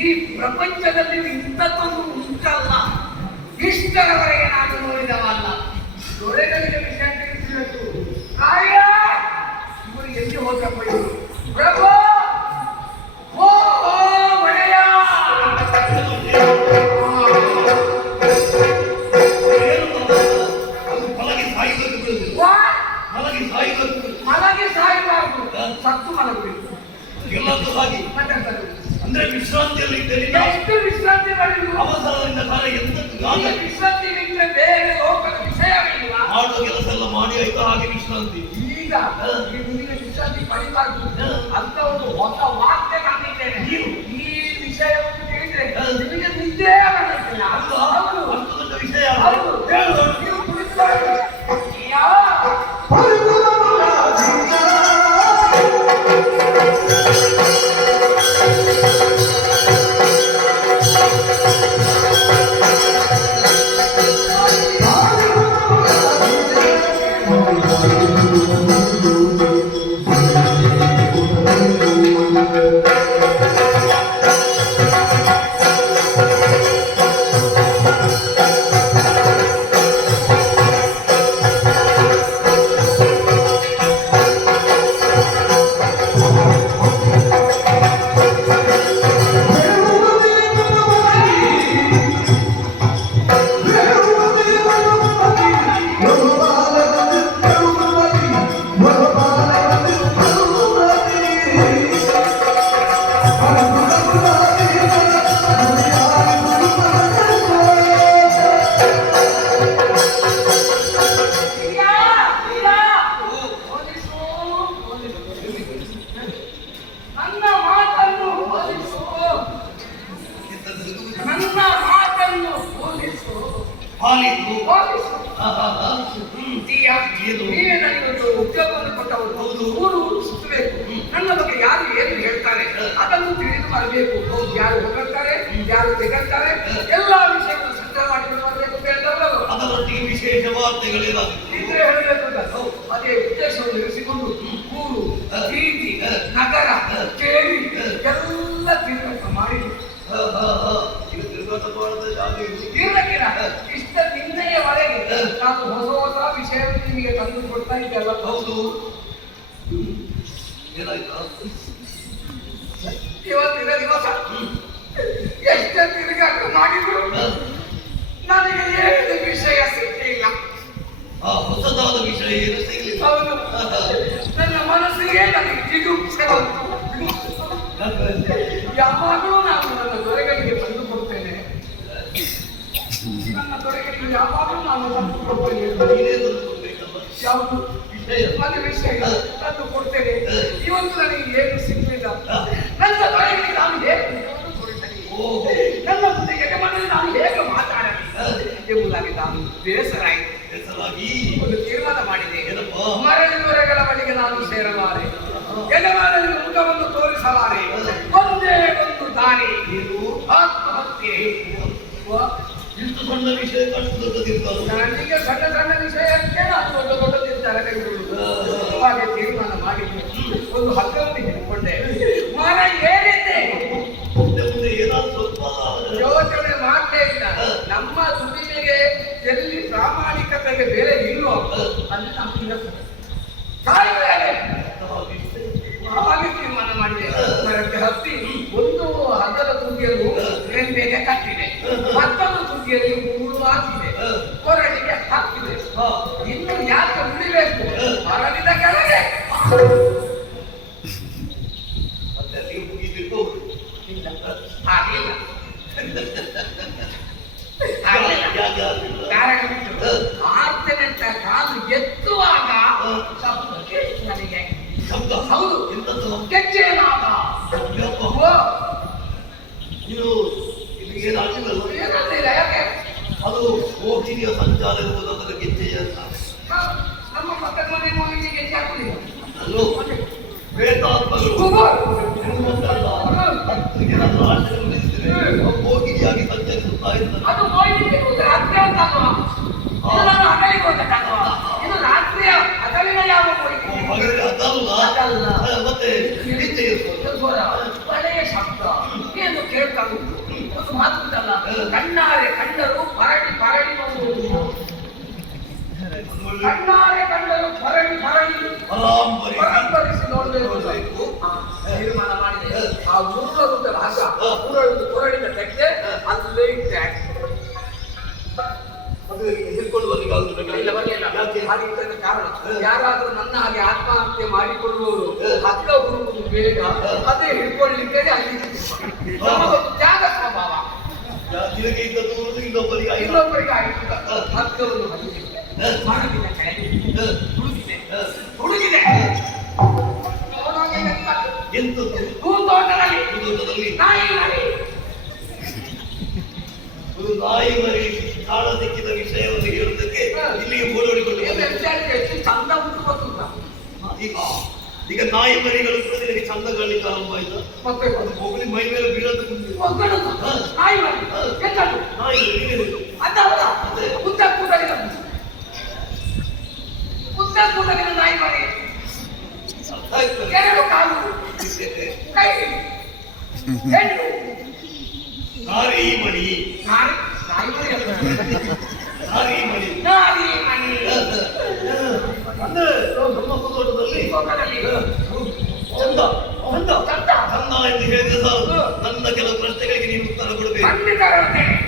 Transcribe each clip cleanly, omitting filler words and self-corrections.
ಈ ಪ್ರಪಂಚದಲ್ಲಿ ಇಂಥದ್ದೊಂದು ಉಂಟಲ್ಲ, ಇಷ್ಟರವರೆಗೆ ನಾನು ನೋಡಿದವಲ್ಲ. ದೊರೆಗಳಿಗೆ ವಿಷಯ ತಿಳಿಸಬೇಕು. ಆಯ ಇವರು ಎಲ್ಲಿ ಹೋದ್ರಪ್ಪ ಇವರು? ಪ್ರಭು ಓ ಒಡೆಯ ಮಲಗಿ ಸಾಯಬಾರ್ದು, ಸತ್ತು ಮಲಗಬೇಕು. ಎಲ್ಲದೂ ಹಾಗೆ ಅಂದ್ರೆ ವಿಶ್ರಾಂತಿಯಲ್ಲಿ ಇದ್ದೇನೆ. ಎಷ್ಟು ವಿಶ್ರಾಂತಿ ಮಾಡಿದ್ರು ಅವಸರದಿಂದ ಕಾಲ ಎಂತ ವಿಶ್ರಾಂತಿ ಬಿಟ್ಟರೆ ಬೇರೆ ಲೋಕದ ವಿಷಯವಿಲ್ಲ. ಮಾಡುವ ಕೆಲಸ ಎಲ್ಲ ಮಾಡಿ ಆಯ್ತು, ಹಾಗೆ ವಿಶ್ರಾಂತಿ. ಈಗ ನಿಮಗೆ ವಿಶ್ರಾಂತಿ ಪಡಿಬಾರ್ದು ಅಂತ ಒಂದು ಹೊಸ ವಾರ್ತೆ ಮಾಡಿದ್ದೇನೆ. ಈ ವಿಷಯವನ್ನು ಕೇಳಿದ್ರೆ ನಿಮಗೆ ನಿದ್ದೆ ಬರುತ್ತಿಲ್ಲ. ಅಷ್ಟು ದೊಡ್ಡ ವಿಷಯ ನೀವು ಕುಳಿತುಕೊಳ್ಳಿ. ನೀವೇ ನನಗೊಂದು ಉದ್ಯೋಗವನ್ನು ಕೊಟ್ಟವರು. ಊರು ಸುತ್ತಬೇಕು, ನನ್ನ ಬಗ್ಗೆ ಯಾರು ಏನು ಹೇಳ್ತಾರೆ ಅದನ್ನು ತಿಳಿದು ಬರಬೇಕು. ಯಾರು ಹೊಗಳ್ತಾರೆ, ಯಾರು ತೆಗಳ್ತಾರೆ, ಎಲ್ಲಾ ವಿಷಯವನ್ನು ಸಂಗ್ರಹವಾಗಿ ಬರಬೇಕು. ಬೇಡವರು ಅದರೊಟ್ಟಿಗೆ ವಿಶೇಷ ವಾರ್ತೆಗಳೇನಾದ್ರು ಇದ್ರೆ ಹೇಳಬೇಕು. ಅದೇ ಉದ್ದೇಶವನ್ನು ಇರಿಸಿಕೊಂಡು ಊರು, ರೀತಿ, ನಗರ, ಕೇಳಿ ಎಲ್ಲ ತಿರುಗಾಟ ಮಾಡಿ ಇಷ್ಟ ನಿನ್ನೆಯವರೆಗೆ ನಾನು ಹೊಸ ಹೊಸ ವಿಷಯವನ್ನು ನಿಮಗೆ ತಂದು ಕೊಡ್ತಾ ಇದ್ದೆಲ್ಲ. ಹೌದು, ಏನಾಯ್ತಾ ಇವತ್ತಿನ ದಿವಸ ಎಷ್ಟೇ ತಿರುಗಾಟ ಮಾಡಿದ್ರು ನನಗೆ ಏನು ವಿಷಯ ಸಿಕ್ಕಿಲ್ಲ. ಹೊಸದಾದ ವಿಷಯ ಏನು ಸಿಗಲಿಲ್ಲ. ಹೌದು, ನನ್ನ ಮನಸ್ಸಿಗೆ ನನಗೆ ಜಿಗುಪ್ಸೆ ಬಂತು. ಯಾವಾಗಲೂ ನಾನು ನನ್ನ ದೊರೆಗಳಿಗೆ ತಂದು ಕೊಡ್ತೇನೆ, ನನ್ನ ದೊರೆಗಳಿಗೆ ಯಾವಾಗಲೂ ನಾನು ತಂದು ಕೊಡ್ತೇನೆ. ಯಾವುದು ಒಂದು ವಿಷಯ ತಂದು ಕೊಡ್ತೇನೆ. ಇವತ್ತು ನನಗೆ ಏನು ಸಿಗಲಿಲ್ಲ. ನನ್ನ ದೊರೆಗಳಿಗೆ ನಾನು ಹೇಗೆ ನನ್ನ ಮುಂದೆ ಯಜಮಾನರಲ್ಲಿ ನಾನು ಹೇಗೆ ಮಾತಾಡಲಿ ಎಂಬುದಾಗಿ ನಾನು ಬೇಸರಾಯಿತು. ಒಂದು ತೀರ್ಮಾನ ಮಾಡಿದೆ. ಮರಳಿ ದೊರೆಗಳ ಬಳಿಗೆ ನಾನು ಸೇರಲಾರೆ, ಯಜಮಾನರಿಗೆ ಮುಖವನ್ನು ತೋರಿಸಲಾರೆ. ಒಂದೇ ಒಂದು ದಾರಿ, ಆತ್ಮಹತ್ಯೆ. ಇಷ್ಟು ಸಣ್ಣ ವಿಷಯ ಅಷ್ಟು ದೊಡ್ಡದಿರ್ತಾರೆ. ನನಗೆ ಸಣ್ಣ ಸಣ್ಣ ವಿಷಯಕ್ಕೆ ನಾನು ದೊಡ್ಡ ದೊಡ್ಡದಿರ್ತಾರೆ ಕೈಗೊಳ್ಳುವುದು. ಹಾಗೆ ತೀರ್ಮಾನ ಮಾಡಿದ್ದೆ. ಒಂದು ಹಗ್ಗವನ್ನು ಹಿಡ್ಕೊಂಡೆ, ಮರ ಏರಿದ್ದೆ. ಯೋಚನೆ ಮಾಡಲೇ ಇಲ್ಲ. ನಮ್ಮ ದುಡಿಮೆಗೆ ಎಲ್ಲಿ ಪ್ರಾಮಾಣಿಕತೆಗೆ ಬೆಲೆ ಇಲ್ಲೋ ಅಲ್ಲಿ ನಾವು ಹಾಗೆ ತೀರ್ಮಾನ ಮಾಡಿದೆ. ಮರಕ್ಕೆ ಹತ್ತಿ ಒಂದು ಹಗ್ಗದ ತುದಿಯನ್ನು ರೆಂಬೆಗೆ ಕಟ್ಟಿದೆ, ಮತ್ತೊಂದು ತುದಿಯಲ್ಲಿ ಹೂಳು ಹಾಕಿದೆ, ಕೊರಳಿಗೆ ಹಾಕಿದೆ. ಇನ್ನು ಯಾಕೆ ಉಳಿಬೇಕು? ಮರಳಿದ ಕೆಳಗೆ ಹಾಗಿಲ್ಲ. ಆರ್ತನೆಂತ ಕಾಲು ಎತ್ತುವಾಗ ಶಬ್ದ ಕೇಳಿತು ನನಗೆ. ಶಬ್ದ? ಹೌದು, ಎಂತದ್ದು? ಗೆಜ್ಜೆನಾದ. ಇದು ಏನಾಗಿಲ್ಲ. ಏನಾಗ್ತಿಲ್ಲ? ಯಾಕೆ? ಅದು ಮೋಹಿನಿಯ ಸಂಚಾರ ಎಂಬುದು ಅದರ ಗೆಜ್ಜೆಯ ನಮ್ಮ ಪಕ್ಕದ ಮನೆ ಮೋಹಿನಿ ಗೆಜ್ಜೆ ಹಾಕುದಿಲ್ಲ. ಅಲ್ಲೋ ವೇದಾತ್ಮಗಳು ಮೋಹಿನಿಯಾಗಿ ಸಂಚರಿಸುತ್ತಾ ಇದ್ದಾರೆ. ಅದು ಮೋಹಿನಿ ರಾತ್ರಿ ಅಂತಲ್ವಾ? ಇದು ನಾನು ಹಗಲಿಗೆ ಹೋಗಬೇಕಲ್ವಾ? ಇದು ರಾತ್ರಿಯ ಹಗಲಿನ ಯಾವ ಮೋಹಿನಿ? ಅದಲ್ಲ, ಮತ್ತೆ ಒಳ್ಳೆಯ ಶಬ್ದ ಏನು ಕೇಳ್ತಾ ಒಂದು ಮಾತು ಉಂಟಲ್ಲ, ಕಣ್ಣಾರೆ ಕಂಡರು ಪರಡಿ ಪರಡಿ ನೋಡುವುದು. ಕಣ್ಣಾರೆ ಕಂಡರು ಪರಡಿ ಪರಡಿ ಪರಂಪರಿಸಿ ನೋಡಬೇಕು ತೀರ್ಮಾನ ಮಾಡಿದೆ. ಆ ಉರುಳುವುದರ ಹಸ ಉರುಳುವುದು ಕೊರಳಿನ ತೆಗೆದೆ ಅಲ್ಲೇ ಇಟ್ಟೆ. ಇಲ್ಲ ಬರಲಿಲ್ಲ. ಹಾಗೆ ಕಾರಣ ಯಾರಾದ್ರೂ ನನ್ನ ಹಾಗೆ ಆತ್ಮಹತ್ಯೆ ಮಾಡಿಕೊಳ್ಳುವವರು ಹಗ್ಗ ಉರುವುದು ಬೇಗ, ಅದೇ ಹಿಡ್ಕೊಳ್ಳಿಕ್ಕೆ ಅಲ್ಲಿ ತ್ಯಾಗ ಸ್ವಭಾವ. ಇನ್ನೊಬ್ಬರಿಗೆ ಆಯ್ತು ಹಗ್ಗವನ್ನು ಮಾಡಿದ ಕೆಳಗೆ ಹುಡುಗಿದೆ ತೋಟದಲ್ಲಿ ನಾಯಿ ಮರಿ ಕಾಳ ಸಿಕ್ಕಿದ ವಿಷಯವನ್ನು ಹೇಳುವುದಕ್ಕೆ ಇಲ್ಲಿಗೆ ಓಡೋಡಿಕೊಂಡು ಎಷ್ಟು ಚಂದ ಉಂಟು ಗೊತ್ತುಂಟ. ಈಗ ನಾಯಿ ಮರಿಗಳು ಕೂಡ ನಿನಗೆ ಚಂದ ಕಾಣಲಿಕ್ಕೆ ಆರಂಭ ಆಯ್ತಾ? ಮತ್ತೆ ಅದು ಹೋಗಲಿ ಮೈ ಮೇಲೆ ಬೀಳೋದು ನಾಯಿ ಮರಿ ನಾಯಿ ಉದ್ದ ಕೂದಲಿನ ನಾಯಿ ಮರಿ, ಎರಡು ಕಾಲು ಕೈ ಹೆಣ್ಣು ನಾರಿ ಮಣಿ ನಾಯಿ ಮರಿ ನಾರಿ ಮಣಿ ನಾರಿ ಮಣಿ ಅಂದ್ರೆ ನಮ್ಮ ತೋಟದಲ್ಲಿ ಚಂದ ಚಂದ ಚಂದ ಎಂದು ಹೇಳಿದ್ರೆ ಸಾಕು. ನನ್ನ ಕೆಲವು ಪ್ರಶ್ನೆಗಳಿಗೆ ನೀನು ಉತ್ತರ ಕೊಡಬೇಕು.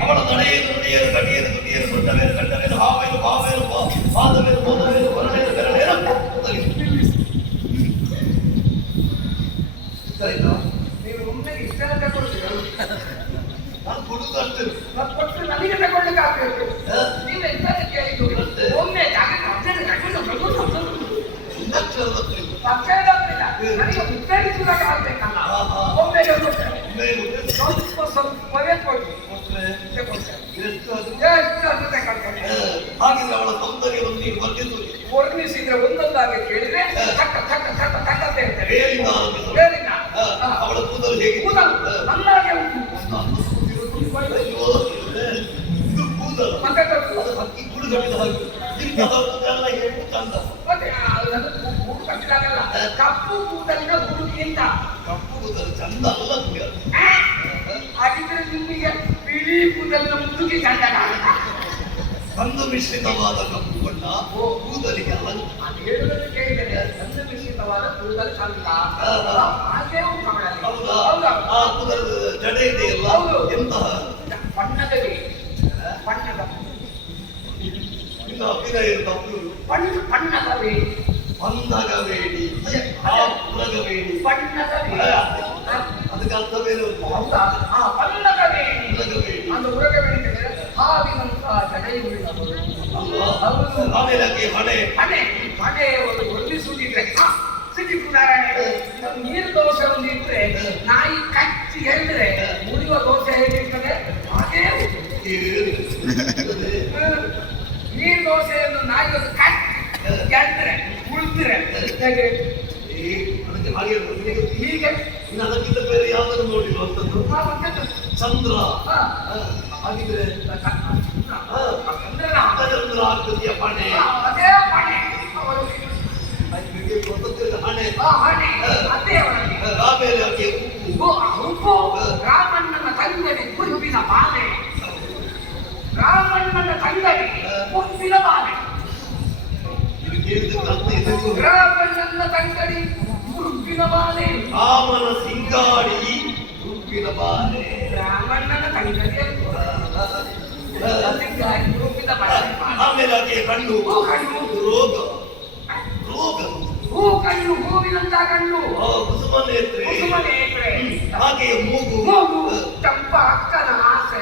ಅವಳ ನಡೆಯಲು ನುಡಿಯಲು ಕಟಿಯಲು ದುಡಿಯಲು ದೊಡ್ಡವೇನು ಗಂಡವೇನು ಹಾವೇನು ಬಾವೇನು ಪಾದವೇನು ಮೋದವೇನು ಹೊರಡೇನು ಬೆರಳೇನು ನೀವು ಒಮ್ಮೆ ಇಷ್ಟೆಲ್ಲ ತಗೊಳ್ತೀರ, ನಾನು ಕೊಡುದು ಅಷ್ಟೇ. ಕೊಟ್ಟು ನನಗೆ ತಗೊಳ್ಳಿಕ್ಕೆ ಆಗ್ಬೇಕು. ನೀವು ಎಂತ ಕೇಳಿದ್ದು ಒಮ್ಮೆ ನನಗೆ ಉತ್ತರಿಸುವಾಗ ಆಗ್ಬೇಕಲ್ಲ. ಒಮ್ಮೆ ಸ್ವಲ್ಪ ಸ್ವಲ್ಪವೇ ಕೊಡಿ. ಹಾಗಿದ್ರೆ ಅವಳ ಸೌಂದರ್ಯವನ್ನು ನೀನು ವರ್ಣಿಸಿದ್ರೆ ಒಂದೊಂದಾಗಿ ಕೇಳಿದ್ರೆ ತಕ್ಕ ತಕ್ಕ ತಕ್ಕ ತಕ್ಕ ಅಂತ ಹೇಳ್ತಾರೆ. ಅವಳ ಕೂದಲು ಹೇಗೆ? ಕೂದಲು ನನ್ನಾಗೆ ಉಂಟು. ಇದು ಕೂದಲು ಮತ್ತೆ ಹಕ್ಕಿ ಕುಡಿದೊಡ್ಡಿದ ಹಾಗೆ ಕೂದಲ ಹೇಗೆ ಚಂದ. ಕಪ್ಪು ಕೂದಲಿನ ಹುಡುಗಿಂತ ಕಪ್ಪು ಕೂದಲು ಚಂದ ಅಲ್ಲ. ಹಾಗಿದ್ರೆ ನಿಮಗೆ ಬಿಳಿ ಕೂದಲಿನ ಮುದುಕಿ ಚಂದ. ಕಂದು ಮಿಶ್ರಿತವಾದ ಕಪ್ಪು ಬಣ್ಣ ಕೂದಲಿಗೆ ಅಲ್ಲ. ಅದು ಹೇಳುವುದನ್ನು ಕೇಳಿದರೆ ಕಂದು ಮಿಶ್ರಿತವಾದ ಕೂದಲು ಚಂದ. ಹಾಗೆ ಹೌದಾ? ಆ ಕೂದಲದ ಜಡೆ ಇದೆಯಲ್ಲ, ಎಂತಹ ಬಣ್ಣದಲ್ಲಿ ಬಣ್ಣದ ಇನ್ನು ಅಭಿನಯ ತಪ್ಪು ಬಣ್ಣದವೇ ಬಂದಗಬೇಡಿ ಪುರಗಬೇಡಿ ಬಣ್ಣದವೇ ಅದಕ್ಕೆ ಅರ್ಥವೇನು? ಹೌದಾ? ಬಣ್ಣದವೇಡಿ ಪುರಗಬೇಡಿ ಒಂದು ಉರಗಬೇಡಿ ಹಾವಿನಂತ ಜಡೆಯುಳ್ಳವರು. ಆಮೇಲೆ ಹಣೆ ಹಣೆ ಹಣೆ ಒಂದು ವರ್ಣಿಸುವುದಿದ್ರೆ ನೀರು ದೋಸೆ ಒಂದು ಇದ್ರೆ ನಾಯಿ ಕಚ್ಚಿ ಹೇಳಿದ್ರೆ ಮುರಿಯುವ ದೋಸೆ ಹೇಗಿರ್ತದೆ ಹಾಗೇ ನೀರು ದೋಸೆಯನ್ನು ನಾಯಿ ಒಂದು ಕಚ್ಚಿ ಗೆದ್ರೆ ಉಳಿದ್ರೆ ಹೇಗೆ ಅದಕ್ಕೆ ಹಾಗೆ ಹೀಗೆ ಇನ್ನು ಅದಕ್ಕಿಂತ ಬೇರೆ ಯಾವ್ದಾದ್ರು ನೋಡಿರುವಂತದ್ದು ಚಂದ್ರ. ಹಾಗಿದ್ರೆ ಚಂದ್ರ ಆಕೃತಿಯ ಪಣೆ, ಅದೇ ಪಣೆ ಹಣೆ ಅದೇ ಆಮೇಲೆ ಆಕೆ ಉಪ್ಪು ರಾಮಣ್ಣನ ತಂಗಡಿ ಕುರುಪಿನ ಬಾಲೆ, ರಾಮಣ್ಣನ ತಂಗಡಿ ಕುರುಪಿನ ಬಾಲೆ, ರಾಮಣ್ಣನ ತಂಗಡಿ ಕುರುಪಿನ ಬಾಲೆ, ರಾಮನ ಸಿಂಗಾಡಿ ಉಪ್ಪಿನ ಬಾಲೆ, ರಾಮಣ್ಣನ ತಂಗಡಿ ಸಿಂಗಾಡಿ ಕುರುಪಿನ ಬಾಲೆ. ಆಮೇಲೆ ಆಕೆ ಕಣ್ಣು ರೋಗ ರೋಗ ಹೂ ಕಣ್ಣು ಹೂವಿನಂತ ಕಣ್ಣು ಕುಸುಮನೇತ್ರೆ ಹಾಗೆ ಮೂಗು ಮೂಗು ಚಂಪ ಅಕ್ಕನ ಆಸೆ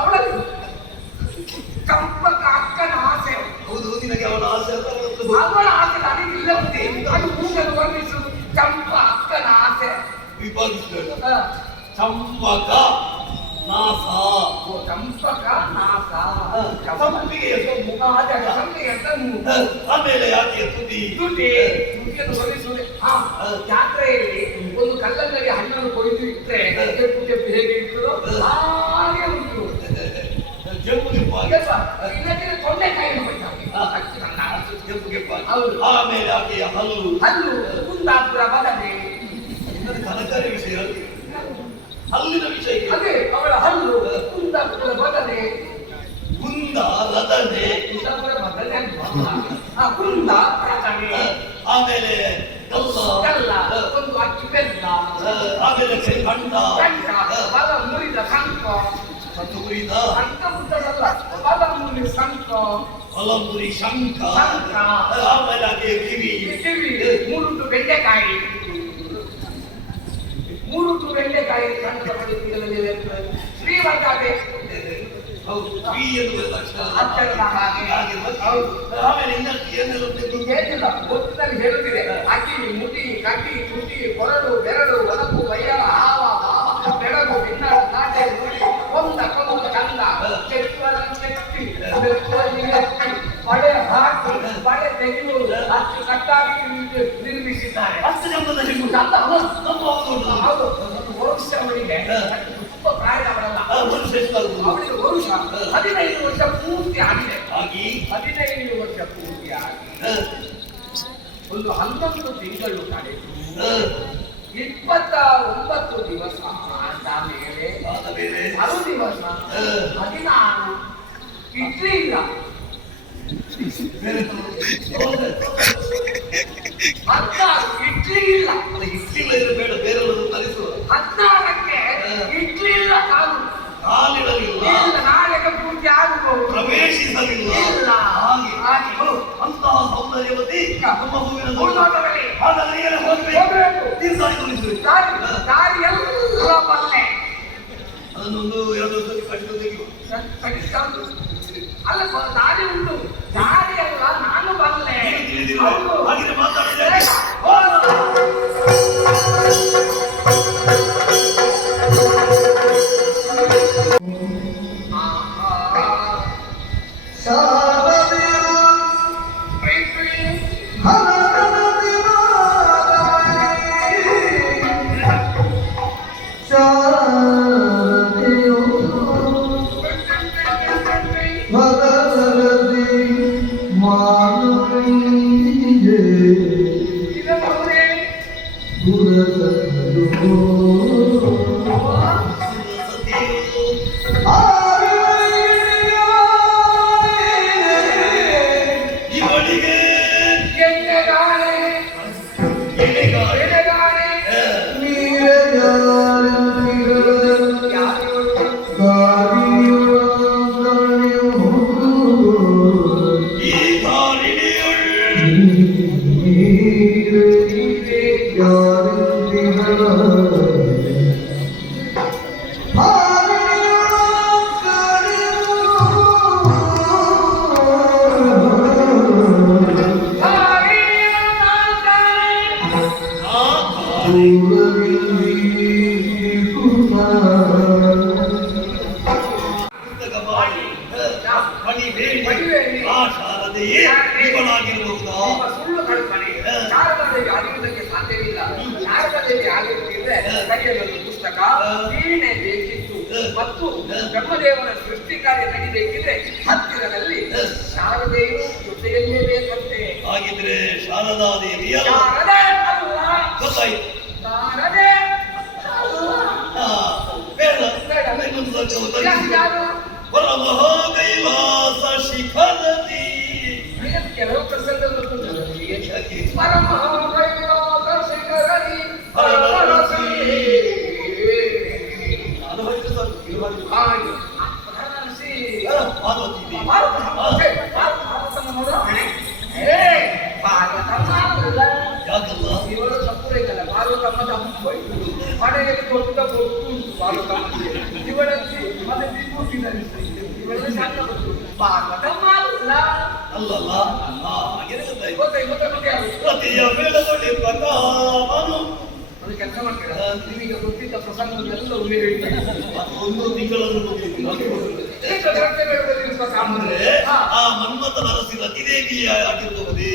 ಅವಳಲ್ಲಿ ಚಂಪಕ ಅಕ್ಕನ ಆಸೆ. ಹೌದು, ನಿನಗೆ ಅವಳ ಆಸೆ ಅವಳ ಆಸೆ ನನಗಿಲ್ಲ ಉಂಟೆ. ಅದು ಮೂಗನ್ನು ವರ್ಣಿಸುವುದು ಚಂಪ ಅಕ್ಕನ ಆಸೆ. ವಿಭಾಗಿಸಬೇಡ. ಚಂಪಕ ನಾಸ, ಚಂಪಕ ನಾಸ, ಸಂಪಿಗೆಯ ಸೊಮ್ಮು, ಸಂಪಿಗೆಯ ಸೊಮ್ಮು. ಆಮೇಲೆ ಯಾಕೆ ತುಟಿ ತುಟಿಯನ್ನು ಹೊರಿಸುವುದೇ. ಜಾತ್ರೆಯಲ್ಲಿ ಒಂದು ಕಲ್ಲಂಗಡಿ ಹಣ್ಣನ್ನು ಕೊಯ್ದು ಇಟ್ಟರೆ ಕೆಂಪು ಕೆಂಪು ಹೇಗೆ ಇರ್ತದೋ ಹಾಗೆ ಉಂಟು. ಇಲ್ಲದಿದ್ರೆ ತೊಂಡೆಕಾಯಿ ಕೆಂಪು ಕೆಂಪಾಗಿ. ಆಮೇಲೆ ಆಕೆಯ ಹಲ್ಲು ಹಲ್ಲು ಕುಂದಾಪುರ ಬದನೆ ತರಕಾರಿ ವಿಷಯ. ಹಲ್ಲಿನ ವಿಷಯಕ್ಕೆ ಅದೇ ಅವಳ ಹಲ್ಲು ಕುಂದಾಪುರದ ಬದನೆ ಕುಂದ ರದನೆ ಕುಂದಾಪುರ ಬದನೆ ಕುಂದ ರದನೆ ಆಮೇಲೆ ಕಲ್ಲ ಒಂದು ಅಕ್ಕಿ ಬೆಲ್ಲ ಆಮೇಲೆ ಕಂಡ ಬಲ ಮುರಿದ ಸಂಕ ಮತ್ತು ಮುರಿದ ಅಂಕ ಮುದ್ದದಲ್ಲ ಬಲ ಮುರಿ ಸಂಕ ಹೊಲಂಬುರಿ ಶಂಕ ಆಮೇಲೆ ಅದೇ ಕಿವಿ ಮೂರುಟು ಬೆಂಡೆಕಾಯಿ ಕಂಡ ಪಡಿಸಿದಲ್ಲಿ ಶ್ರೀಮಂತಾಗೆ ಹೌದು ಶ್ರೀ ಎನ್ನುವ ಅಕ್ಷರದ ಹಾಗೆ ಆಮೇಲೆ ಇನ್ನಷ್ಟು ಏನೆಲ್ಲ ಏನಿಲ್ಲ ಒತ್ತಿನಲ್ಲಿ ಹೇಳುತ್ತಿದೆ ಅಕ್ಕಿ ಮುಟಿ ಕಟ್ಟಿ ತುಟಿ ಕೊರಡು ಬೆರಳು ಒನಕು ವಯ್ಯಾರ ಹಾವ ಭಾವ ಬೆಳಗು ಭಿನ್ನಾಳ ನಾಟೆ ನುಡಿ ಒಂದ ಕೊಂದ ಕಂದ ಚೆಕ್ಕುವರ ಚೆಕ್ಕಿ ಬಳೆ ಹಾಕಿ ಬಳೆ ತೆಗೆಯುವುದು ಅಷ್ಟು ಕಟ್ಟಾಗಿ ನಿರ್ಮಿಸಿದ್ದಾರೆ ಅಷ್ಟು ಜನ್ಮದಲ್ಲಿ ಹೌದು ವರುಷ ಅವರಿಗೆ ತುಂಬ ಪ್ರಾಯದವರಲ್ಲ ಅವರಿಗೆ ವರುಷ 15 ವರ್ಷ ಪೂರ್ತಿ ಆಗಿದೆ 15 ವರ್ಷ ಪೂರ್ತಿ ಆಗಿ ಒಂದು 11 ತಿಂಗಳು ಕಳೆದು 29 ದಿವಸ ಆದ ಮೇಲೆ ಮರುದಿವಸ 16 ಇಡ್ಲಿ ಇಲ್ಲ ಇಡ್ಲಿ ಇಲ್ಲ ಬೇಡ ಬೇರೆ ಕಲಿಸುವ 16ಕ್ಕೆ ಇಡ್ಲಿ ಇಲ್ಲ ಕಾಲಿಡಲಿಲ್ಲ ನಾಳೆಗೆ ಪೂರ್ತಿ ಆಗಬಹುದು ಪ್ರವೇಶಿಸಲಿಲ್ಲ ಹಾಗೆ ಅಂತಹ ಸೌಂದರ್ಯವತಿ ನಮ್ಮ ಹೂವಿನ ಹೂದೋಟದಲ್ಲಿ ಹಾಗಾದ್ರೆ ಹೋಗಬೇಕು ತೀರ್ಸಾಗಿ ತೋರಿಸುವೆ ದಾರಿ ಎಲ್ಲ ಬಲ್ಲೆ ಅದನ್ನೊಂದು 2 ವರ್ಷ ಕಟ್ಟಿದ್ದು ತೆಗೆಯುವ ಅಲ್ಲ ದಾರಿ ಉಂಟು ದಾರಿ ಅಲ್ಲ ನಾನು ಬಲ್ಲೆ ಹಾಗೆ ಮಾತಾಡಿದ್ರೆ ಸುಳ್ಳು ಕಲ್ಪನೆ ಶಾರದಾದೇವಿ ಆಗಿರುವುದಕ್ಕೆ ಸಾಧ್ಯವಿಲ್ಲ. ಶಾರದಾದೇವಿ ಆಗಿರುವುದಿದ್ರೆ ಕಲಿಯಲೊಂದು ಪುಸ್ತಕ ವೀಣೆ ಬೇಕಿತ್ತು ಮತ್ತು ಬ್ರಹ್ಮದೇವನ ಸೃಷ್ಟಿ ಕಾರ್ಯ ನಡಿಬೇಕಿದ್ರೆ ಹತ್ತಿರದಲ್ಲಿ ಶಾರದೆಯು ಜೊತೆಯಲ್ಲೇ ಬೇಕಂತೆ. ಹಾಗಿದ್ರೆ ಶಾರದಾದೇವಿಯ ಶಾರದೆ ಅಲ್ಲ ಗೊತ್ತಾಯ್ತು. ಶಾರದೆ ಪರಮಹಾ ಕೈಲಾಸ ಶಿಖರದಿ ಕೆಲವು ಪ್ರಸಂಗದಲ್ಲಿ ಪರಮಹಾ ಕೈಲಾಸ ಶಿಖರದಿ ಇವರು ತಪ್ಪು ಐತಲ್ಲ ಭಾಗವತಮ್ಮ ತಪ್ಪು ಮನೆಯಲ್ಲಿ ದೊಡ್ಡ ಗೊತ್ತು ಭಾಗವತಮ್ಮ ಇವಳಲ್ಲಿ ಮತ್ತೆ ಬಿಟ್ಟುಟ್ಟಿದ್ದಾರೆ ಇವೆಲ್ಲ ಶಾಂತ ಗೊತ್ತು ಭಾಗವತಮ್ಮ ಅಲ್ಲ ಅಲ್ಲಲ್ಲ ಗೊತ್ತಾಯ್ತು ಅದು ಕೆಲಸ ಮಾಡ್ತೀರಾ ನಿಮಗೆ ಗೊತ್ತಿದ್ದ ಪ್ರಸಂಗಗಳೆಲ್ಲ ಒಮ್ಮೆ ಹೇಳ್ತಾರೆ. ಒಂದು ತಿಂಗಳನ್ನು ಆ ಮನ್ಮಥನ ಅರಸಿ ರತಿದೇವಿಯ ಆಗಿರುವುದೇ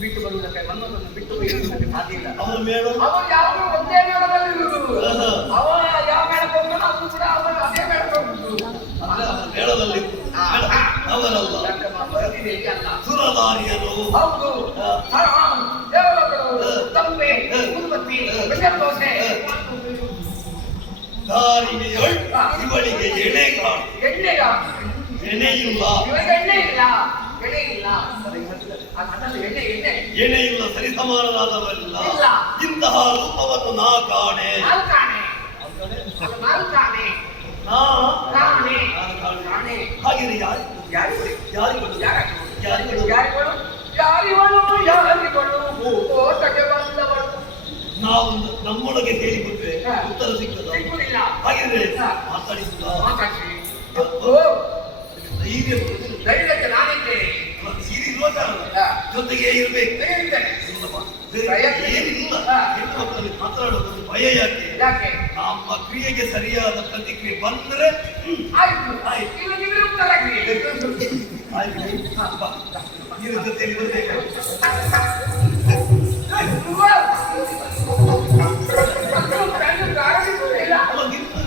ಬಿಟ್ಟು ಬರುವುದಕ್ಕೆ ಮನ್ಮಥನ ಬಿಟ್ಟು ಬರುವುದಕ್ಕೆ ಸಾಧ್ಯ ಇಲ್ಲ. ಅವರ ಮೇಡಮ್ ಅವರು ಯಾವ ಒಂದೇ ಮೇಳದಲ್ಲಿ ಇರುವುದು. ಅವ ಯಾವ ಮೇಳಕ್ಕೆ ಹೋಗ್ತಾನೋ ಅದು ಕೂಡ ಅವನು ಅದೇ ಮೇಳಕ್ಕೆ ಹೋಗುದು. ಮೇಳದಲ್ಲಿ ಅವರಲ್ಲ ಸುರದಾರಿಯರು ಹೌದು ದೇವರುಗಳು ತಂಬೆ ಉದುಬತ್ತಿ ಬೆಣ್ಣೆ ದೋಸೆ ದಾರಿಣಿಯೊಳ್ ಇವಳಿಗೆ ಎಣೆ ಕಾಣು. ಎಣ್ಣೆಗ ಎಣೆ ಇಲ್ಲ, ಇವಾಗ ಎಣ್ಣೆ ಇಲ್ಲ, ಎಣ್ಣೆ ಇಲ್ಲ, ಅದರಲ್ಲಿ ಎಣ್ಣೆ ಎಣ್ಣೆ ಎಣೆ ಇಲ್ಲ, ಸರಿಸಮಾನರಾದವರಿಲ್ಲ. ಇಲ್ಲ. ಇಂತಹ ರೂಪವನ್ನು ನಾ ಕಾಣೆ. ನಾಲ್ಕಾಣೆ ನಾಲ್ಕಾಣೆ ನಾ ಕಾಣೆ ನಾನು ಕಾಣೆ. ಕಾಣೆ ಹಾಗೆಯೇ ಯಾರು ಯಾರಿಗಳು ಯಾರಿಗಳು ಯಾರಿಗಳು ಯಾರಿಗಳು ಯಾರಿಗಳು ಯಾರಿಗಳು ಓಟಕ್ಕೆ ಬಂದವರು ನಾವು ನಮ್ಮೊಳಗೆ ಹೇಳಿಬಿಟ್ರೆ ಹಾ. ಉತ್ತರ ಸಿಗ್ತದ? ಸಿಗುವುದಿಲ್ಲ. ಹಾಗಿದ್ರೆ ಹಾ. ಮಾತಾಡಿಸುದ ಮಾತಾಡ್ಸಿ ಧೈರ್ಯ ಬರುವುದಿಲ್ಲ. ಧೈರ್ಯಕ್ಕೆ ನಾನಿದ್ದೇನೆ. ಸೀರಿರುವ ಕಾರಣ ಹಾ. ಜೊತೆಗೆ ಇರ್ಬೇಕು. ಇದ್ದೇನೆ. ಇಲ್ಲವಾ? ಪ್ರಯತ್ನ ಏನಿಲ್ಲ. ಹಾ. ಹೆಣ್ಣು ಮಕ್ಕಳಲ್ಲಿ ಮಾತನಾಡೋದು ಭಯ ಯಾಕೆ? ಯಾಕೆ ನಮ್ಮ ಕ್ರಿಯೆಗೆ ಸರಿಯಾದ ಪ್ರತಿಕ್ರಿಯೆ ಬಂದ್ರೆ ಆಯ್ತು ಆಯ್ತು. ಈಗ ನಿಮಗೆ ಉತ್ತರ ಕ್ರಿಯೆ ಆಯ್ತು. ಹಾ, ಬಾ. ನೀನು ಜೊತೆಯಲ್ಲಿ ಬರ್ಬೇಕು. ಅಲ್ಲ,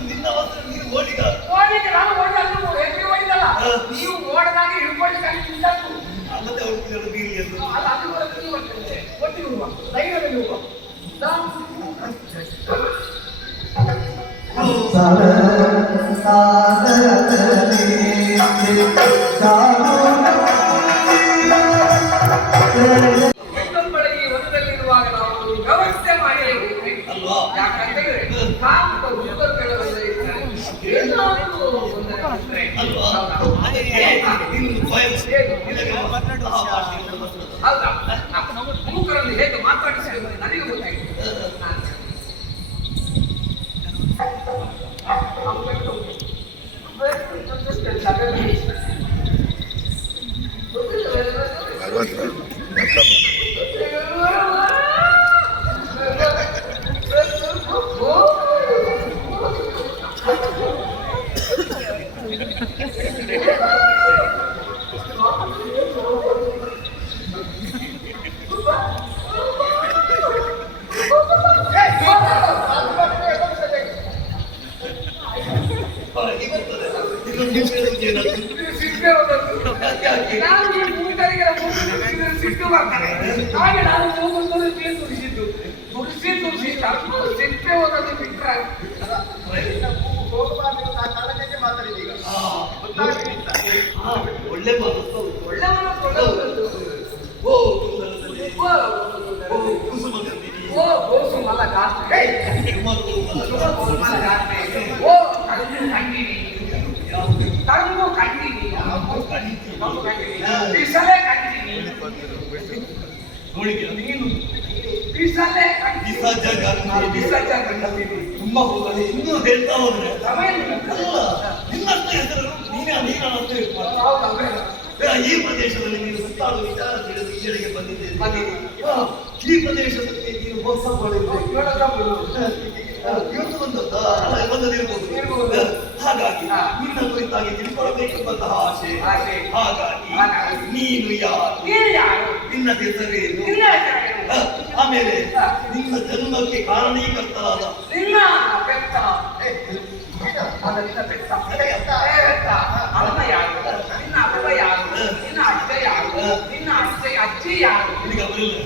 ನಿನ್ನ ವಸ್ತ್ರ ನೀನು ಓಡಿಗ. ನೀವು ಓಡದಾಗ ಹಿಡ್ಕೊಳ್ಳಿಕ್ಕೆ ಮತ್ತೆ ಅವ್ರು ಬೀರಿ ಎಂದು ಒಟ್ಟಿಗೆ ಹೋಗುವ ಧೈರ್ಯದಲ್ಲಿ ಹೋಗುವ ಬೆಳ್ತಂಬಳಗಿ ಹೊರದಲ್ಲಿರುವಾಗ ನಾವು ಒಂದು ವ್ಯವಸ್ಥೆ ಮಾಡಿ ಅಲ್ವಾ? ಯಾಕಂತಂದ್ರೆ ಕಾಂತ ಉತ್ತರಗಳಲ್ಲಿ ಏನಾದರೂ ತೊಂದರೆ ಬಂದ್ರೆ ಅಲ್ವಾ? ನಿನ್ನ ಸ್ವಯಂ ನಿನಗೆ ಆ ಭಾಷೆಯನ್ನು ಬರ್ತದೆ. ಅಲ್ಲ ಮೂಕರಲ್ಲಿ ಹೇಗೆ ಮಾತಾಡಿಸಬೇಕು ನನಗೆ ಗೊತ್ತಾಯ್ತು ಹಾಗೆ ಬರ್ತದೆ. ಇನ್ನೊಂದು ಹೇಳುವುದು ಏನಂತ? ನಾನು ಈ ಮೂಕರಿಗೆ ಸಿಟ್ಟು ಬರ್ತಾರೆ ಹಾಗೆ ನಾನು ತುರಿಸಿದ್ದು ಸಿಟ್ಟೆ ಹೋದದ್ದು ಬಿಟ್ಟರೆ ಒಳ್ಳೆ ಮಾತು. ಒಳ್ಳೆ ಮನಸ್ಸು ಓ ಕುಂದಲದಲ್ಲಿ, ಓ ಕುಸುಮಗಂಧಿನಿ, ಓ ಗೋಸು ಮಲಗಾಸ್ತೆ ಸುಮಧು ಸುಮಧು ಮಲಗಾಸ್ತೆ ಓ ತಂಗು ಕಂಡಿನಿ ತಂಗು ಕಂಡಿನಿ ತಂಗು ಕಂಡಿನಿ ಬಿಸಲೆ ಕಂಡಿನಿ ನೋಡಿದ್ಯಾ? ನೀನು ಬಿಸಲೆ ಕಂಡಿನಿ ಬಿಸಜ ಕಂಡಿನಿ ತುಂಬಾ ಹೋಗಲಿ. ಇನ್ನೂ ಹೇಳ್ತಾ ಹೋದ್ರೆ ಸಮಯ ಅಲ್ಲ, ನಿನ್ನಂತ ಹೆಸರು ನೀನೇ ಅಂತ ಹೇಳ್ತಾರೆ. ಹೌದು ಅವೇ ಈ ಪ್ರದೇಶದಲ್ಲಿ ನೀನು ಸುತ್ತಾಡುವ ವಿಚಾರ ತಿಳಿದು ಈಚೆಗೆ ಬಂದಿದ್ದೇನೆ. ಬಂದಿದೆ. ಈ ಪ್ರದೇಶದಲ್ಲಿ ನೀನು ಹೊಸ ಇವತ್ತು ಬಂದದ್ದ ಬಂದದಿರ್ಬೋದು. ಇರ್ಬೋದು. ಹಾಗಾಗಿ ಹಾ. ನಿನ್ನ ಕುರಿತಾಗಿ ತಿಳ್ಕೊಳ್ಬೇಕೆಂಬಂತಹ ಆಸೆ. ಆಸೆ. ಹಾಗಾಗಿ ಹಾಗಾಗಿ ನೀನು ಯಾರು? ನೀನು ಯಾರು ನಿನ್ನ ಹೆಸರೇನು? ನಿನ್ನ ಹೆಸರೇನು? ಹ, ಆಮೇಲೆ ಹಾ. ನಿನ್ನ ಜನ್ಮಕ್ಕೆ ಕಾರಣೀಕರ್ತರಾದ ನಿನ್ನ ಬೆತ್ತ ಅದರಿಂದ ಬೆತ್ತ ಬೆತ್ತ ಅಮ್ಮ ಯಾರು ನಿನ್ನ ಅಪ್ಪ ಯಾರು ನಿನ್ನ ಅಜ್ಜ ಯಾರು ನಿನ್ನ ಅಜ್ಜಿ ಯಾರು ನಿನಗೆ ಅವರಿಲ್ಲ.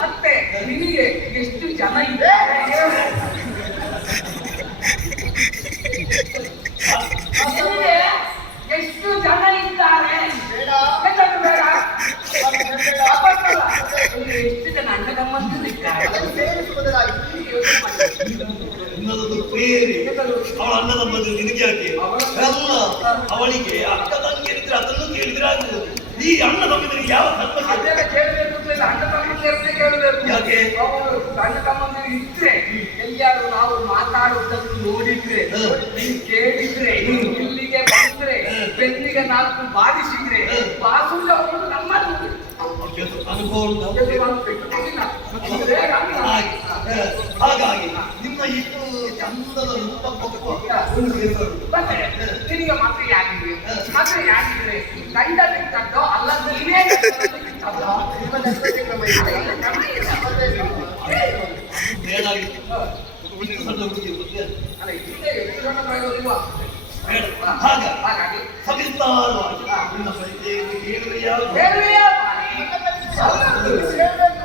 ಮತ್ತೆ ನಿನಗೆ ಎಷ್ಟು ಜನ ಇದ್ದಾರೆ ನಿನಗೆ ಎಷ್ಟು ಜನ ಇದ್ದಾರೆ ಬೇಕಾದ್ರೆ ಬೇಡ ಅಪ್ಪಲ್ಲ. ನಿನಗೆ ಎಷ್ಟು ಜನ ಅಣ್ಣ ತಮ್ಮಂದಿರು ಇದ್ದಾರೆ ನಿನ್ನದೊಂದು ಪ್ರೇರಿ ಅವಳ ಅಣ್ಣದ ಮದುವೆ ನಿನಗೆ ಯಾಕೆ? ಅಲ್ಲ, ಅವಳಿಗೆ ಅಕ್ಕ ತಂಗಿಯರಿದ್ರೆ ಅದನ್ನು ಕೇಳಿದ್ರೆ ಆಗ್ತದೆ. ಈ ಅಣ್ಣ ತಮ್ಮಿದರಿಗೆ ಯಾವ ಧರ್ಮಕ್ಕೆ? ಅದೆಲ್ಲ ಕೇಳಬೇಕು ಅಂತ ಇಲ್ಲ, ಅಣ್ಣ ತಮ್ಮಂದಿರನ್ನೇ ಕೇಳಬೇಕು. ಯಾಕೆ? ಅವರು ಅಣ್ಣ ತಮ್ಮಂದಿರು ಇದ್ರೆ ಎಲ್ಲಿಯಾದ್ರೂ ನಾವು ಮಾತಾಡುವುದನ್ನು ನೋಡಿದ್ರೆ ನೀವು ಕೇಳಿದ್ರೆ ಇಲ್ಲಿಗೆ ಬಂದ್ರೆ ಬೆನ್ನಿಗೆ ನಾಲ್ಕು ಬಾರಿಸಿದ್ರೆ ಬಾಸುಳ್ಳ ಹೋಗುದು ನಮ್ಮದು ಅನುಭವ ಉಂಟು. ಹಾಗಾಗಿ ನಿಮ್ಮ ಇಷ್ಟು ಚಂದದ ರೂಪ ಮತ್ತೆ ನಿನಗೆ ಮದುವೆ ಆಗಿದೆ ಮದುವೆ ಆಗಿದ್ರೆ ಗಂಡ ಬಿಟ್ಟದ್ದೋ ಅಲ್ಲ ನೀವೇ ಬಿಟ್ಟದ್ದೋ ಏನಾಗಿತ್ತು? ಇಷ್ಟು ಸಣ್ಣ ಹುಡುಗಿ ಗೊತ್ತಿಲ್ಲ. ಅಲ್ಲ ಇಲ್ಲೇ ಎಷ್ಟು ಜನ ಬರೋದಿಲ್ವಾ ಬೇಡ. ಹಾಗಾಗಿ ಹಾಗಾಗಿ ಸವಿಸ್ತಾರವಾಗಿ ನಿನ್ನ ಪರಿಚಯವನ್ನು ಕೇಳಿದ್ರೆ ಯಾರು? ಹೇಳುವೆಯಾ ಹೇಳಬೇಕು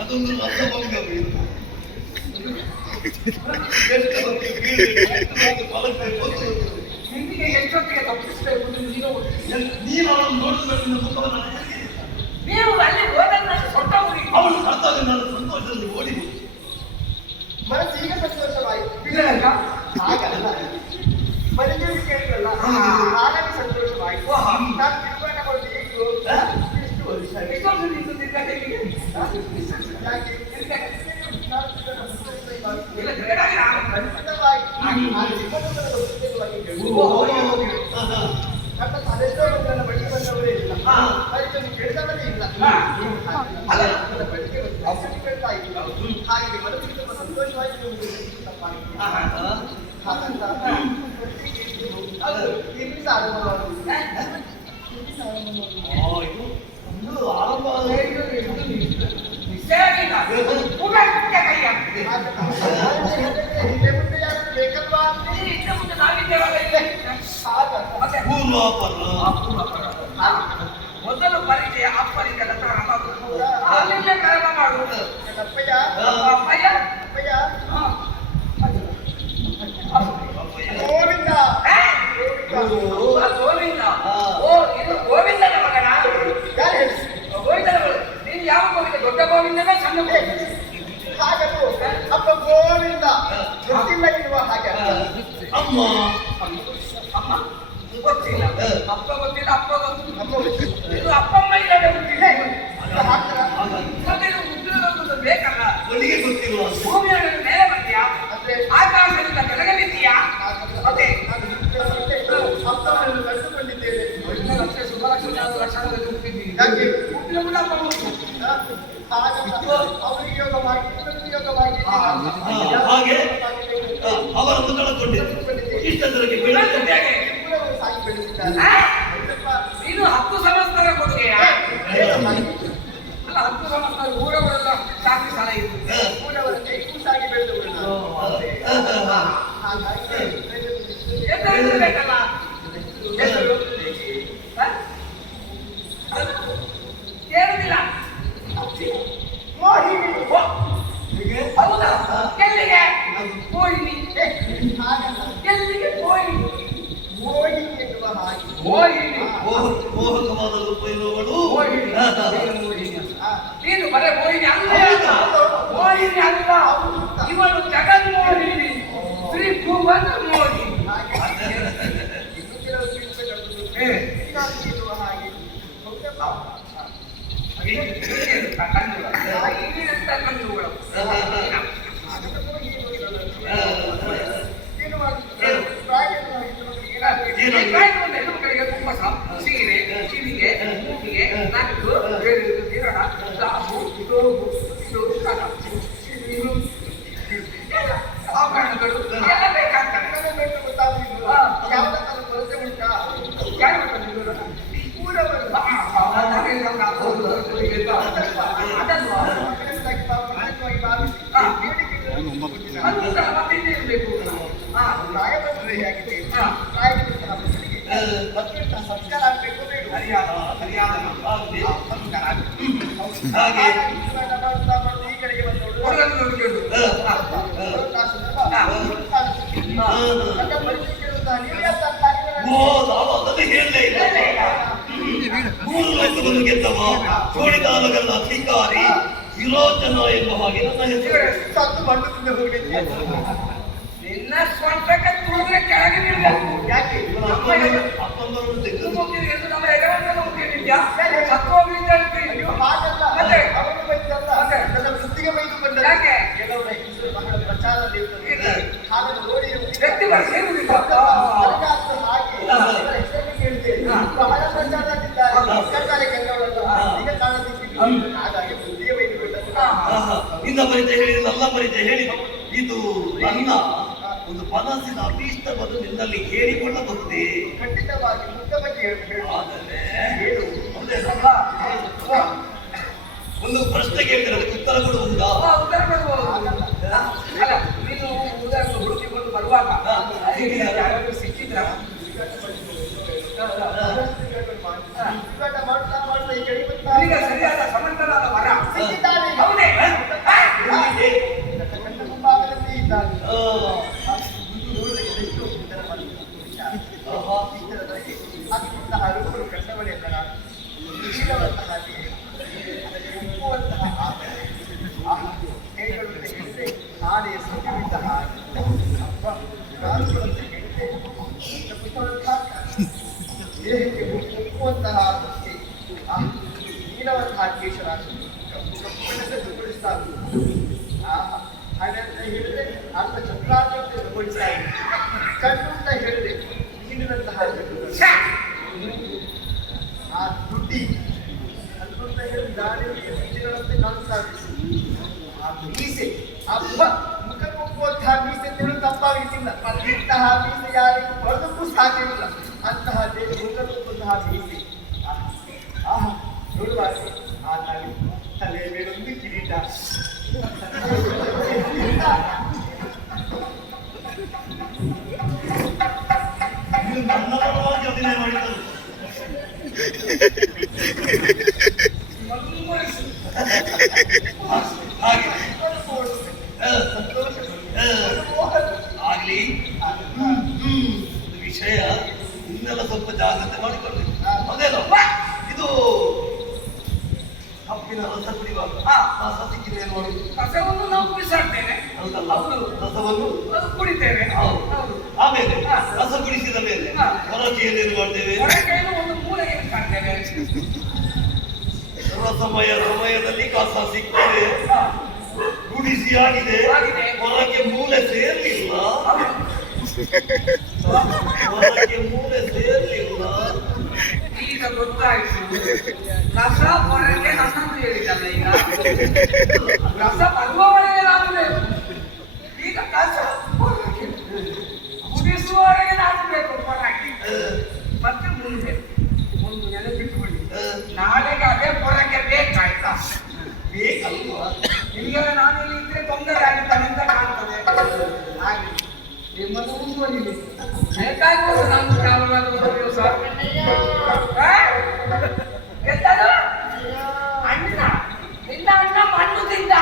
ಅದೊಂದು ರಸಭಂಗವೇ ಇದು. ನಿನಗೆ ಎಷ್ಟೊತ್ತಿಗೆ ತಪ್ಪಿಸಬೇಕು ನೀನು ನೀನು ಅವಳನ್ನು ನೋಡಿದ ಮುಖವನ್ನು ನೀವು ಅಲ್ಲಿ ಹೋದಾಗ ನಾನು ಸೊಟ್ಟ ಹೋಗಿ ಅವಳು ಕರ್ತಾಗ ನಾನು ಸಂತೋಷದಲ್ಲಿ ಓಡಿದೆ. ಮನಸ್ಸಿಗೆ ಸಂತೋಷವಾಯಿತು. ಬಿಡಲ್ಲ ಹಾಗಲ್ಲ, ಮನೆಗೆ ಕೇಳಿದ್ರಲ್ಲ ಹಾಗಾಗಿ ಸಂತೋಷವಾಯಿತು. ನಾನು ತೀರ್ಮಾನ ಈಗ ಎಷ್ಟು ವರ್ಷ ಆಯ್ತು? ಎಷ್ಟೊಂದು ನಿಂತು ತಿರ್ಗಾಟಕ್ಕೆ ಯಾಕೆ? ನಾನು ಇಲ್ಲ ಬೇಡ ಖಂಡಿತವಾಗಿ ನಾನು ಜೀವನದ ಉದ್ದೇಶವಾಗಿ ನನ್ನ ಅದೆಷ್ಟೋ ನನ್ನ ಬಳಿ ಬಂದವರೇ ಇಲ್ಲ, ಅದನ್ನು ಕೇಳಿದವರೇ ಇಲ್ಲ. ಅಲ್ಲ, ನನ್ನ ಬಳಿಗೆ ಅವಸರ ಕೇಳ್ತಾ ಇದ್ರು. ಹಾಗೆ ಮನಸ್ಸಿಗೆ ತುಂಬ ಸಂತೋಷವಾಗಿ ತಪ್ಪಾಗಿದೆ. ಹಾಗಂತ ಇಲ್ಲಿಂದ ಆರಂಭವಾಗುವುದು. ಇದು ಆರಂಭ ಹಿಂದೆ ಮುಂದೆ ಯಾರು ಬೇಕಲ್ವಾ? ಮೊದಲು ಪರಿಚಯ ಅಪ್ಪನಿಗೆಲ್ಲ ಪ್ರಾರಂಭ ಅಲ್ಲಿಂದ ಪ್ರಾರಂಭ ಮಾಡುವುದು. ಅಪ್ಪಯ್ಯ ಅಪ್ಪಯ್ಯ ಅಪ್ಪಯ್ಯ ಗೋವಿಂದ ಗೋವಿಂದ. ಓ ಇದು ಗೋವಿಂದನ ಮಗನ? ಯಾರು ಹೇಳಿ? ಗೋವಿಂದನ ಮಗ. ನೀನು ಯಾವ ಗೋವಿಂದ? ದೊಡ್ಡ ಗೋವಿಂದನ ಸಣ್ಣ ಗೋವಿಂದ? ಹಾಗದು ಅಪ್ಪ ಗೋವಿಂದ ಗೊತ್ತಿಲ್ಲ ಎನ್ನುವ ಹಾಗೆ. ಅಮ್ಮ ಅಮ್ಮ ಗೊತ್ತಿಲ್ಲ, ಅಪ್ಪ ಗೊತ್ತಿಲ್ಲ, ಅಪ್ಪ ಗೊತ್ತಿಲ್ಲ. ಅಪ್ಪ ಗೊತ್ತಿಲ್ಲ. ಇದು ಅಪ್ಪಮ್ಮ ಇಲ್ಲದೆ ಹುಟ್ಟಿದೆ. ಹಾಕ್ತಾರಾ? ಮತ್ತೆ ಇದು ಹುಟ್ಟಿರೋದು ಬೇಕಲ್ಲ. ಅವಳಿಗೆ ಗೊತ್ತಿಲ್ಲ. ಭೂಮಿಯ ಮೇಲೆ ಬಂದ್ಯಾ? ಅಂದ್ರೆ ಆಕಾಶದಿಂದ ಬೆಳಗಲಿದ್ದೀಯಾ? ಮತ್ತೆ ನಾನು ಅಪ್ಪನನ್ನು ಕಂಡುಕೊಂಡಿದ್ದೇನೆ. ಒಳ್ಳೆ ಲಕ್ಷ ಲಕ್ಷಣದಲ್ಲಿ ಹುಟ್ಟಿದ್ದೀನಿ. ಯಾಕೆ? ಹುಟ್ಟಿದ ಕೂಡ ಅಪ್ಪ ಹುಟ್ಟು. ಹಾಗಲ್ಲ, ಅವರಿಗೆ ಯೋಗವಾಗಿ ಇವರಿಗೆ ಯೋಗವಾಗಿ ಹಾಗೆ ಅವರನ್ನು ಕಳಕೊಂಡಿದ್ದೆ. ಇಷ್ಟದವರೆಗೆ ಬೆಳೆದ ಇಬ್ಬರವರು ಸಾಗಿ ಬೆಳೆದಿದ್ದಾರೆ. ನೀನು 10 ಸಂವತ್ಸರ ಕೊಡುಗೆಯಾ? ಅಲ್ಲ, 10 ಸಂವತ್ಸರ ಊರವರೆಲ್ಲ ಸಾಕಿ ಸಲ ಇತ್ತು. ಊರವರ ಕೈಗೂ ಸಾಗಿ ಬೆಳೆದವರು ನಾವು. ಹಾಗಾಗಿ ಹೆಸರು ಬೇಕಲ್ಲ. ಹೆಸರು ಕೇಳುದಿಲ್ಲ. ಮೋಹಿನಿ. ಹೌದಾ? ಎಲ್ಲಿಗೆ ಮೋಹಿನಿ? ಹಾಗಲ್ಲ, ಎಲ್ಲಿಗೆ ಮೋಹಿನಿ? ಮೋಹಿನಿ ಎನ್ನುವ ಹಾಗೆ. ಮೋಹಿನಿ ಮೋಹಕವಾದ ರೂಪ ಇರುವವಳು ಮೋಹಿನಿ. ಮೋಹಿನಿ. ಆ, ನೀನು ಬರೇ ಮೋಹಿನಿ ಅಲ್ಲ. ಮೋಹಿನಿ ಅಲ್ಲ, ಇವಳು ಜಗನ್ಮೋಹಿನಿ, ಶ್ರೀ ಭುವನ ಮೋಹಿನಿ. ಹಾಗೆ ಇನ್ನು ಕೆಲವು ತಿಳಿಸಬೇಕು. ಎನ್ನುವ ಹಾಗೆ. ಹೌದಪ್ಪ? ಏನು ಮಾಡುವುದು? ಸೀರೆ, ಕಿವಿಗೆ, ಮೂಗಿಗೆ, ನಟ್ಟು, ಗಿರಣ, ಸಾಬು, ಆಭರಣಗಳು ಎಲ್ಲ ಬೇಕಾಗ್ತದೆ. ಯಾವುದಕ್ಕಾದ್ರೂ ಕೊರತೆ ಉಂಟಾ? ಯಾರು ಬಂದಿದ್ರು? ಊರವರು ಸಂಸ್ಕಾರ ಆಗ್ಬೇಕು ಬೇಡ. ಹಾಗೆ ಈ ಕಡೆಗೆ ಬಂದವರು ನನ್ನ ಪರಿಚಯ ಕೇಳುತ್ತಾ ನೀವೇ ನಾವು ಅದನ್ನು ಹೇಳಲೇ ಇಲ್ಲ. 3 ಲೋಕವನ್ನು ಗೆದ್ದವ ಕೋಡಿದಾಲಗಲ್ಲ ಅಧಿಕಾರಿ ವಿರೋಚನ ಎಂಬ ಹಾಗೆ ನನ್ನ ಹೆಸರು. ಸತ್ತು ಮಂಡದಿಂದ ಹೋಗಲಿಕ್ಕೆ. ನಿನ್ನ ಸ್ವಂತಕ್ಕೆ ತುಳಿದ್ರೆ ಕೆಳಗೆ ಬೀಳ್ಬೇಕು. ಯಾಕೆ? ಅಪ್ಪಂದರನ್ನು ತೆಗೆದು ನಮ್ಮ ಎಡವನ್ನು ಹೋಗ್ತಿದ್ಯಾ? ಸತ್ತು ಹೋಗ್ಲಿಕ್ಕೆ ಹೇಳ್ತೀನಿ. ನೀವು ಹಾಗಲ್ಲ, ಮತ್ತೆ? ಅವರು ಬೈದಲ್ಲ, ನನ್ನ ವೃತ್ತಿಗೆ ಬೈದುಕೊಂಡರು. ಯಾಕೆ? ಕೆಲವರ ಹೆಸರು ಬಹಳ ಪ್ರಚಾರದಲ್ಲಿ ಇರ್ತದೆ. ಹಾಗನ್ನು ನೋಡಿ ಈಗ ಸೇರುವುದಿಲ್ಲ. ನನಗಾಗ್ತದೆ ಹಾಗೆ. ಇವರ ಹೆಸರನ್ನು ಕೇಳಿದೆ. ಬಹಳ ಪ್ರಚಾರದಲ್ಲಿದ್ದಾರೆ. ಸರ್ಕಾರಿ ಕೆಲಸಗಳಲ್ಲ. ಈಗ ಕಾಣದಿಲ್ಲ. ಹಾಗಾಗಿ ಬುದ್ಧಿಯ ಮೇಲೆ ಕೊಟ್ಟದ್ದು. ನಿನ್ನ ಪರಿಚಯ ಹೇಳಿದ ನನ್ನ ಪರಿಚಯ ಹೇಳಿದ ಇದು ನನ್ನ ಒಂದು ಮನಸ್ಸಿನ ಅಭೀಷ್ಟವನ್ನು ನಿನ್ನಲ್ಲಿ ಹೇಳಿಕೊಳ್ಳಬಹುದೇ? ಖಂಡಿತವಾಗಿ ಮುಕ್ತ ಬಗ್ಗೆ ಆದರೆ ಹೇಳು. ಒಂದು ಪ್ರಶ್ನೆ ಕೇಳಿದ್ರೆ ಅದಕ್ಕೆ ಉತ್ತರ ಕೊಡುವುದಾ? ಉತ್ತರ ಕೊಡ್ಬೋದು. ಅಲ್ಲ, ನೀನು ಉದಾಹರಣೆ ಹುಡುಕಿಕೊಂಡು ಬರುವಾಗ ಯಾರಾದ್ರೂ ಸಿಕ್ಕಿದ್ರ? ಈಗ ಸರಿಯಾದ ಸಮರ್ಥನಾದ ವರ ಹೌದೇ? ಮುಂಭಾಗದಲ್ಲಿ ಇದ್ದಾನೆ. ಅತ್ಯುಂತಹ ರೂಪಗಳು ಕಂಡವಳೆಲ್ಲ ನೀಡುವಂತಹ ಒಪ್ಪುವಂತಹ ಹೇಳುವಂತೆ ಹೇಳಿದೆ ಆನೆಯ ಸುಖವಿದ್ದ ಅಪ್ಪ ಕಾಲುಗಳಂತೆ ಹೇಳಿದೆ ದೇಹಕ್ಕೆ ಒಪ್ಪುವಂತಹ ನೀಡುವಂತಹ ಕೇಶರಾಶಿ ಕಪ್ಪಳಿಸ್ತಾರೆ ಹಾಗಂತ ಹೇಳಿದ್ರೆ ಅರ್ಧ ಚಂದ್ರಾಂತ ಗೊಳಿಸ್ತಾರೆ ಕಣ್ಣು ಅಂತ ಹೇಳಿದೆ ನೀಡಿದಂತಹ ಆ ದುಡ್ಡಿ ಕಣ್ಣು ಅಂತ ಹೇಳಿ ದಾಳಿಯಲ್ಲಿ ಬೀಜಗಳಂತೆ ಕಾಣಿಸ್ತಾ ಆ ಮೀಸೆ ಅಪ್ಪ ಮುಖ ಮುಕ್ಕುವಂತಹ ಮೀಸೆ ತಿಳು ತಪ್ಪಾಗಿಲ್ಲ ಇಂತಹ ಮೀಸೆ ಯಾರಿಗೂ ಬರೋದಕ್ಕೂ ಸಾಧ್ಯವಿಲ್ಲ ಅಂತಹ ಮುಖ ಮುಕ್ಕುವಂತಹ ಮೀಸೆ ನೋಡುವಾಗ ಆ ತಲೆಯ ಮೇಲೊಂದು ಕಿರೀಟ ನನ್ನ ಪರವಾಗಿ ಅಭಿನಯ ಮಾಡಿದರು. ಆಗ್ಲಿ ಒಂದು ವಿಷಯ ಇನ್ನೆಲ್ಲ ಸ್ವಲ್ಪ ಜಾಗ್ರತೆ ಮಾಡಿಕೊಳ್ಳಿ. ಅದೇನೋ ಇದು ಕಪ್ಪಿನ ರಸ ಕುಡಿಯುವಾಗ ರಸ ಸಿಕ್ಕಿದೆ ಏನು ಮಾಡುದು? ಕಸವನ್ನು ನಾವು ಬಿಸಾಡ್ತೇವೆ. ಹೌದಲ್ಲ? ರಸವನ್ನು ಕುಡಿತೇವೆ. ಆಮೇಲೆ ರಸ ಕುಡಿಸಿದ ಮೇಲೆ ಹೊರಗೆ ಏನೇನು ಮಾಡ್ತೇವೆ? ಹೊರಗೆಯನ್ನು ಒಂದು ಮೂಲೆಗೆ ಕಾಣ್ತೇವೆ. ಸಮಯದಲ್ಲಿ ಕಸ ಸಿಕ್ಕಿದೆ, ಗುಡಿಸಿ ಆಗಿದೆ, ಹೊರಗೆ ಮೂಲೆ ಸೇರ್ಲಿಲ್ಲ. ಹೊರಗೆ ಮೂಲೆ ಸೇರ್ಲಿಲ್ಲ. ಈಗ ಗೊತ್ತಾಯ್ತು. ರಸ ಹೊರಗೆ ರಸ ಹೇಳಿದಲ್ಲ. ಈಗ ರಸ ಬರುವವರೆಗೆ ನಾನು ಈಗ ಕಸ ಕುಡಿಸುವವರೆಗೆ ನಾನು ಬೇಕು ಹೊರಗೆ. ಮತ್ತೆ ಮುಂದೆ ಒಂದು ನೆನಪಿಟ್ಕೊಳ್ಳಿ, ನಾಳೆಗೆ ಅದೇ ಹೊರಗೆ ಬೇಕಾಯ್ತಾ? ಬೇಕಲ್ವಾ? ನಿಮಗೆಲ್ಲ ನಾನು ಇಲ್ಲಿ ಇದ್ರೆ ತೊಂದರೆ ಆಗಿದ್ದಾನೆ ಅಂತ ಕಾಣ್ತದೆ. ಹಾಗೆ ನಿಮ್ಮನ್ನು ಮುಂದುವರಿಲಿ ಬೇಕಾಗ್ಬೋದು. ನಾನು ಯಾವಾಗಾದ್ರೂ ಒಂದು ದಿವಸ ಎಂತದು ಅಣ್ಣ ನಿನ್ನ ಅಣ್ಣ ಮಣ್ಣು ತಿಂದ.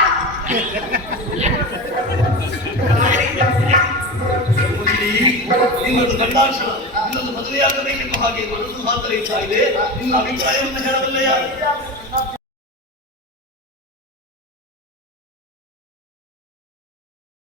ನಿನ್ನದು ಗಂಡಾಕ್ಷರ, ನಿನ್ನದು ಮದುವೆಯಾಗಬೇಕೆಂಬ ಹಾಗೆ ಮನಸ್ಸು ಮಾತ್ರ ಇರ್ತಾ ಇದೆ. ನಿನ್ನ ಅಭಿಪ್ರಾಯವನ್ನು ಹೇಳಬಲ್ಲೆಯಾ?